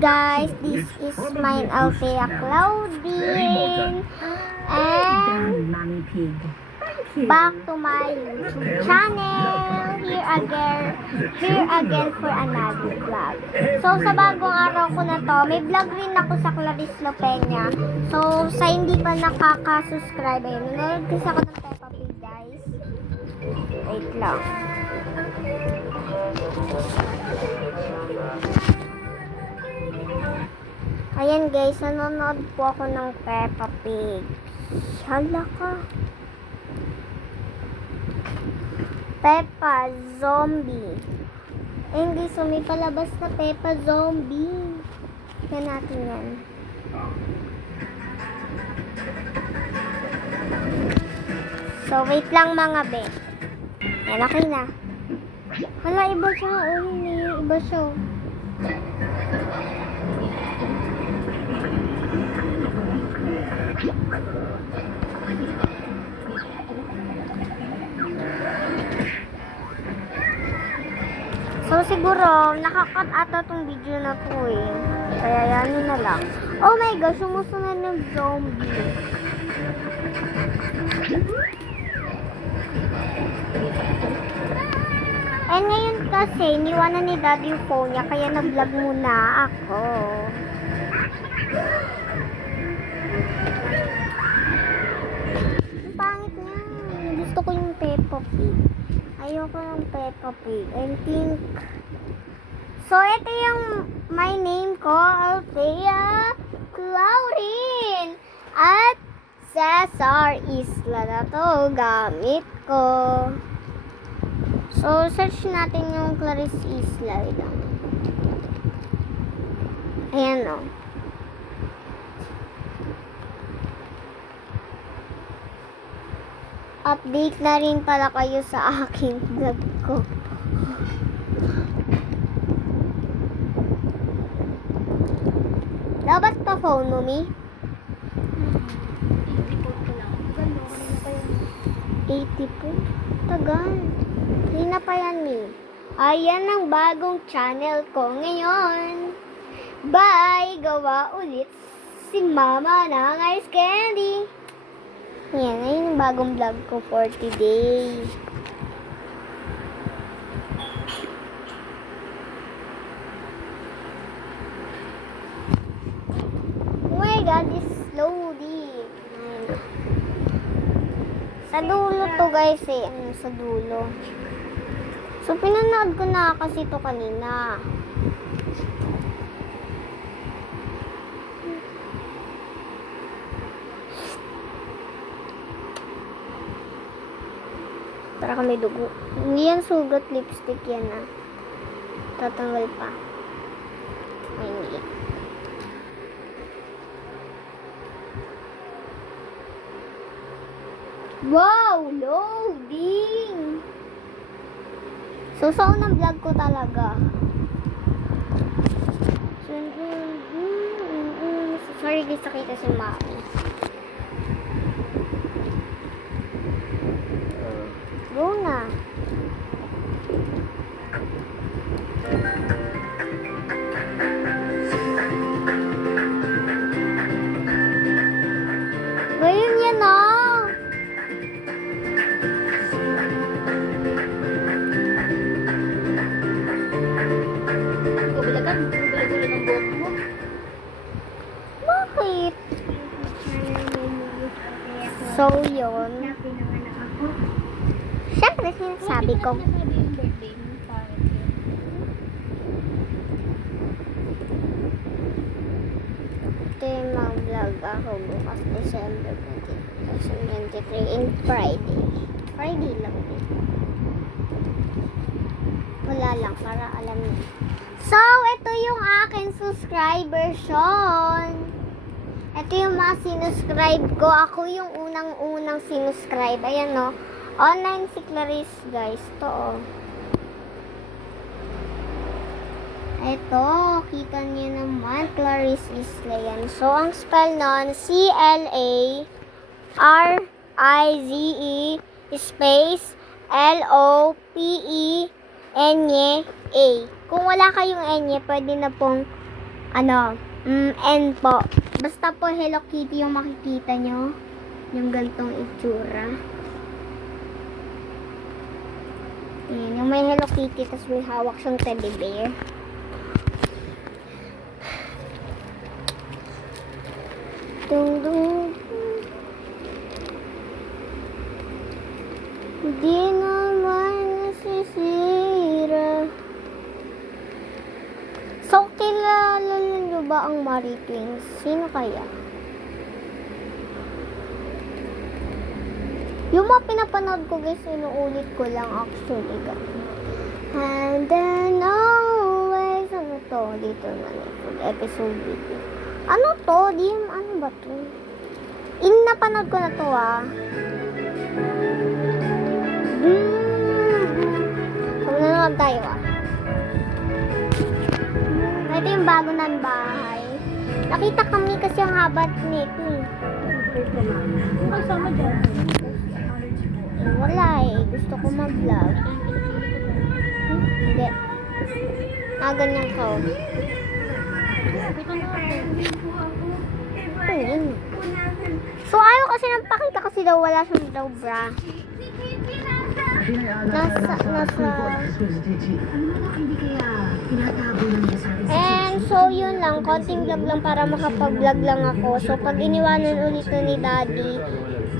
guys, this is my Althea Claudine and back to my YouTube channel. Here again for another vlog. So sa bagong araw ko na to, may vlog rin ako sa Clarice Lopena. So sa hindi pa nakaka-subscribe, ayun, nanonood kasi ako ng Peppa Pig, guys. Wait lang. Ayan guys, nanonood po ako ng Peppa Pig. Hala ka. Peppa Zombie. Hindi, so may palabas na Peppa Zombie. Kaya natin yan. So, wait lang mga be. Yan, okay na. Hala, iba siya. Oh, hindi. Iba siya. So, siguro, nakakat ata tong video na to eh. Kaya yan na lang. Oh my gosh, sumusunod ng zombie. And ngayon kasi, niwanan ni Daddy yung phone niya, kaya nag-vlog muna ako. Ang pangit niya. Gusto ko yung Peppa Pig. Ayoko ng Peppa Pig. I think. So, ito yung my name ko, Althea Claudine. At Cesar Isla na to gamit ko. So, search natin yung Clarice Isla. Ayan o. Update na rin pala kayo sa aking vlog ko. Dapat pa phone mo, Mi? 80 po? Tagal. Hindi na pa yan, Mi. Ayan ang bagong channel ko ngayon. Bye! Gawa ulit si Mama ng Ice Candy. Yan, ayun yung bagong vlog ko for today. Oh my God, it's loading. Ayun. Sa dulo to guys eh. Ano, sa dulo. So, pinanood ko na kasi to kanina. Para kami dugo. Hindi yan sugat, lipstick yan ah. Tatanggal pa. Ay, hindi. Wow! Loading! So, sa unang vlog ko talaga. Sorry guys, nakita si Mami. Go na. Ngayon yan na. Kabulagan, gulo-gulo ng buhok mo. Bakit? So, yun. Siyempre, sinasabi ko. Ito yung mga vlog ako bukas December 2023 in Friday. Friday lang din. Wala lang para alam niyo. So, ito yung akin subscriber, Sean. Ito yung mga sinuscribe ko. Ako yung unang-unang sinuscribe. Ayan no. Online si Clarice, guys. To oh. Ito, kita niyo naman, Clarice Isla yan. So, ang spell nun, C-L-A-R-I-Z-E space L-O-P-E N-Y-A. Kung wala kayong N-Y, pwede na pong N po. Basta po Hello Kitty yung makikita nyo. Yung gantong itsura. Ayan, yung may Hello Kitty, tapos may hawak siyang teddy bear. Dung dung. Di naman nasisira. So, kilala nyo ba ang Marie Twins? Sino kaya? Yung mga pinapanood ko guys, inuulit ko lang actually guys. And then always, ano to? Dito na episode video. Ano to? Ano ba to? Napanood ko na to Nanonood tayo Ito yung bago ng bahay. Nakita kami kasi ang haba nito Kasama dyan. Wala gusto ko mag-vlog. Hindi. Ganyan ka So ayaw kasi nagpakita kasi daw wala siyang daw bra. And so yun lang, konting vlog lang para makapag-vlog lang ako. So pag iniwanan ulit na ni Daddy,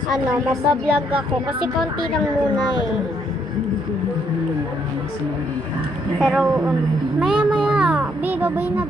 mabablog ako kasi konti lang muna Pero maya-maya, babay na